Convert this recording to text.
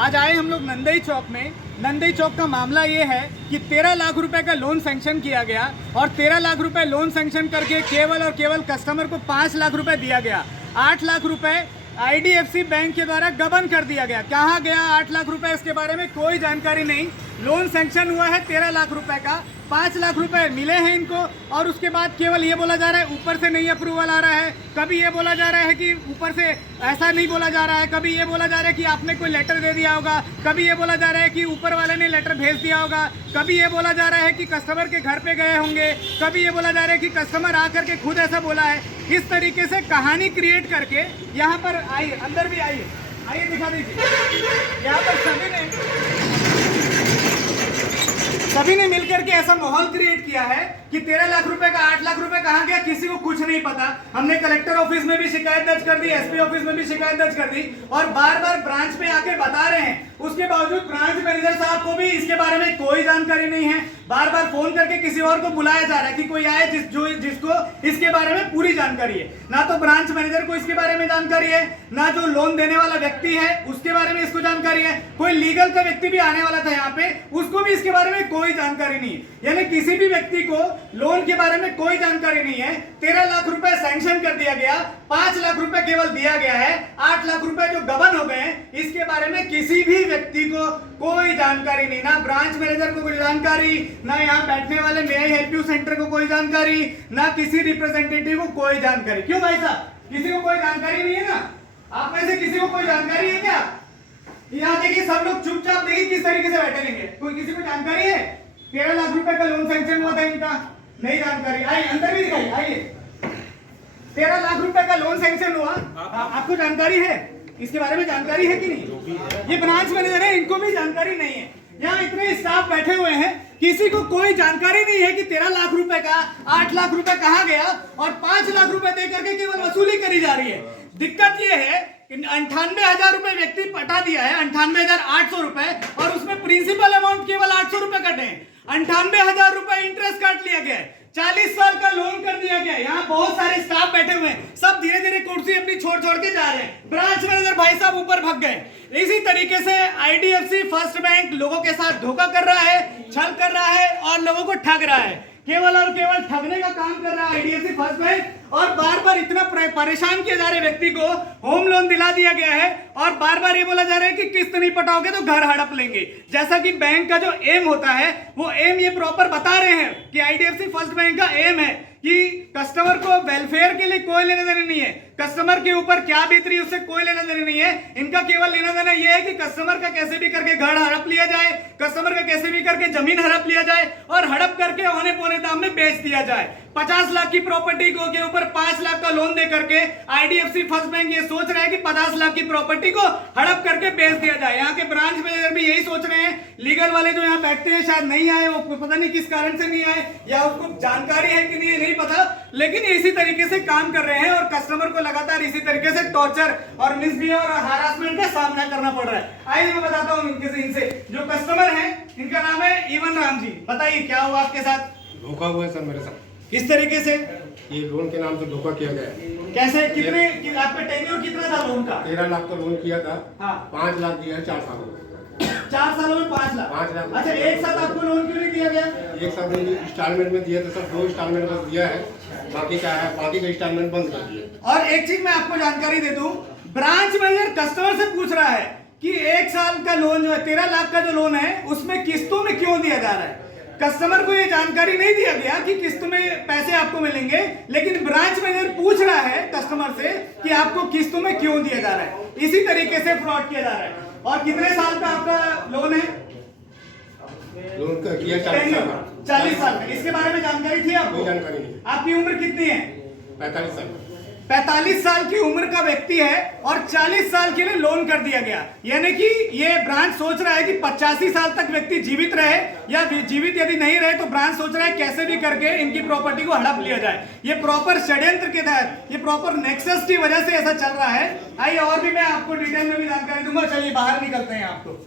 आज आए हम लोग नंदई चौक में। नंदई चौक का मामला ये है कि 13 लाख रुपए का लोन सैंक्शन किया गया और 13 लाख रुपए लोन सैंक्शन करके केवल और केवल कस्टमर को 5 लाख रुपए दिया गया। 8 लाख रुपए IDFC बैंक के द्वारा गबन कर दिया गया। कहाँ गया 8 लाख रुपए, इसके बारे में कोई जानकारी नहीं। लोन सैंक्शन हुआ है 13 लाख रुपए का, 5 लाख रुपए मिले हैं इनको और उसके बाद केवल ये बोला जा रहा है ऊपर से नहीं अप्रूवल आ रहा है। कभी ये बोला जा रहा है कि ऊपर से ऐसा नहीं बोला जा रहा है, कभी ये बोला जा रहा है कि आपने कोई लेटर दे दिया होगा, कभी ये बोला जा रहा है कि ऊपर वाले ने लेटर भेज दिया होगा, कभी ये बोला जा रहा है कि कस्टमर के घर पे गए होंगे, कभी ये बोला जा रहा है कि कस्टमर आकर के खुद ऐसा बोला है। इस तरीके से कहानी क्रिएट करके यहाँ पर आइए, अंदर भी आइए, आइए दिखा दीजिए। यहाँ पर सभी ने मिलकर के ऐसा माहौल क्रिएट किया है कि 13 लाख रुपए का 8 लाख रुपए कहाँ गया किसी को कुछ नहीं पता। हमने कलेक्टर ऑफिस में भी शिकायत दर्ज कर दी, SP ऑफिस में भी शिकायत दर्ज कर दी और बार बार ब्रांच पे आके बता रहे हैं। उसके बावजूद ब्रांच मैनेजर साहब को भी इसके बारे में कोई जानकारी नहीं है। बार बार फोन करके किसी और को बुलाया जा रहा है कि कोई आए जिसको इसके बारे में पूरी जानकारी है। ना तो ब्रांच मैनेजर को इसके बारे में जानकारी है, ना जो लोन देने वाला व्यक्ति है उसके बारे में इसको जानकारी है। कोई लीगल का व्यक्ति भी आने वाला था यहाँ पे, उसको भी इसके बारे में कोई जानकारी नहीं है। यानी किसी भी व्यक्ति को लोन के बारे में कोई जानकारी नहीं है। 13 लाख रुपए सैंक्शन कर दिया गया, 5 लाख रुपए केवल दिया गया है, 8 लाख रुपए जो गबन हो गए इसके बारे में किसी भी व्यक्ति को कोई जानकारी नहीं। ना ब्रांच मैनेजर को कोई जानकारी, ना यहाँ बैठने वाले मे आई हेल्प यू सेंटर को कोई जानकारी, ना किसी रिप्रेजेंटेटिव को कोई जानकारी। क्यों भाई साहब, किसी को कोई जानकारी नहीं है ना? आप में से किसी को कोई जानकारी है क्या? यहाँ देखिए सब लोग चुपचाप देखिए किस तरीके से बैठे लेंगे। कोई किसी को जानकारी है? 13 लाख रुपए का लोन सैंक्शन हुआ था इनका, नहीं जानकारी। आइए अंदर भी दिखाइए, आइए। 13 लाख रुपए का लोन सैंक्शन हुआ, आपको जानकारी है? इसके बारे में जानकारी है कि नहीं? ये ब्रांच मैनेजर है, इनको भी जानकारी नहीं है। यहाँ इतने स्टाफ बैठे हुए हैं, किसी को कोई जानकारी नहीं है कि 13 लाख रुपए का 8 लाख रुपए कहाँ गया और 5 लाख रुपए दे करके केवल वसूली करी जा रही है। दिक्कत ये है कि 98,000 रुपए व्यक्ति पटा दिया है, 98,800 रुपए, और उसमें प्रिंसिपल अमाउंट केवल 800 रुपए कटे हैं। 98,000 रुपए इंटरेस्ट काट लिया गया है, 40 साल का लोन कर दिया गया। यहाँ बहुत सारे स्टाफ बैठे हुए हैं, सब धीरे धीरे कुर्सी अपनी छोड़ छोड़ के जा रहे हैं। ब्रांच मैनेजर भाई साहब ऊपर भाग गए। इसी तरीके से IDFC फर्स्ट बैंक लोगों के साथ धोखा कर रहा है, छल कर रहा है और लोगों को ठग रहा है। केवल और केवल ठगने का काम कर रहा है IDFC फर्स्ट बैंक। और बार बार इतना परेशान किए जा रहे व्यक्ति को होम लोन दिला दिया गया है और बार बार ये बोला जा रहा है कि किस्त नहीं पटाओगे तो घर हड़प लेंगे। जैसा कि बैंक का जो एम होता है वो एम ये प्रॉपर बता रहे हैं कि IDFC फर्स्ट बैंक का एम है कि कस्टमर को वेलफेयर के लिए कोई लेना देना नहीं है, कस्टमर के ऊपर क्या बीत रही है उससे कोई लेना देना नहीं है। इनका केवल लेना देना यह है कि कस्टमर का कैसे भी करके घर हड़प लिया जाए, कस्टमर का कैसे भी करके जमीन हड़प लिया जाए और हड़प करके औने पौने दाम में बेच दिया जाए। 50 लाख की प्रॉपर्टी को के ऊपर 5 लाख का लोन दे करके IDFC फर्स्ट बैंक ये सोच रहा है कि 50 लाख की प्रॉपर्टी को हड़प करके बेच दिया जाए। यहाँ के ब्रांच मैनेजर भी यही सोच रहे हैं। लीगल वाले जो यहाँ बैठते हैं शायद नहीं आए, वो पता नहीं किस कारण से नहीं आए या उसको जानकारी है कि नहीं नहीं पता, लेकिन इसी तरीके से काम कर रहे हैं और कस्टमर को लगातार इसी तरीके से टॉर्चर और मिसबिहेव और हरासमेंट का सामना करना पड़ रहा है। आइए मैं बताता हूँ इनसे जो कस्टमर है, इनका नाम है इवन राम जी। बताइए क्या हुआ आपके साथ? धोखा हुआ है सर मेरे साथ। किस तरीके से? ये लोन के नाम से धोखा किया गया है। कैसे? कितने आपका टेन्योर कितना था लोन का? 13 लाख का लोन किया था। हाँ। 5 लाख दिया है 4 सालों में। 4 सालों में 5 लाख? 5 लाख। अच्छा, एक साथ आपको लोन क्यों नहीं दिया गया? एक साथ इंस्टॉलमेंट में दिया था सर, 2 इंस्टॉलमेंट बस दिया है, बाकी क्या है, बाकी का इंस्टॉलमेंट बंद कर दिए। और एक चीज मैं आपको जानकारी दे दूं, ब्रांच मैनेजर कस्टमर से पूछ रहा है कि 1 साल का लोन जो है 13 लाख का जो लोन है उसमें किस्तों में क्यों दिया जा रहा है। कस्टमर को ये जानकारी नहीं दिया गया कि किस्त में पैसे आपको मिलेंगे, लेकिन ब्रांच मैनेजर पूछ रहा है कस्टमर से कि आपको किस्तों में क्यों दिया जा रहा है। इसी तरीके से फ्रॉड किया जा रहा है। और कितने साल का आपका लोन है? लोन का किया 40 साल का। 40 साल का। इसके बारे में जानकारी थी आपको? कोई जानकारी नहीं। आपकी उम्र कितनी है? 45 साल। 45 साल की उम्र का व्यक्ति है और 40 साल के लिए लोन कर दिया गया। यानी कि ये ब्रांच सोच रहा है कि 85 साल तक व्यक्ति जीवित रहे या जीवित यदि नहीं रहे तो ब्रांच सोच रहा है कैसे भी करके इनकी प्रॉपर्टी को हड़प लिया जाए। ये प्रॉपर षड्यंत्र के तहत, ये प्रॉपर नेक्सस की वजह से ऐसा चल रहा है। आइए और भी मैं आपको डिटेल में भी जानकारी दूंगा। चलिए बाहर निकलते हैं आपको।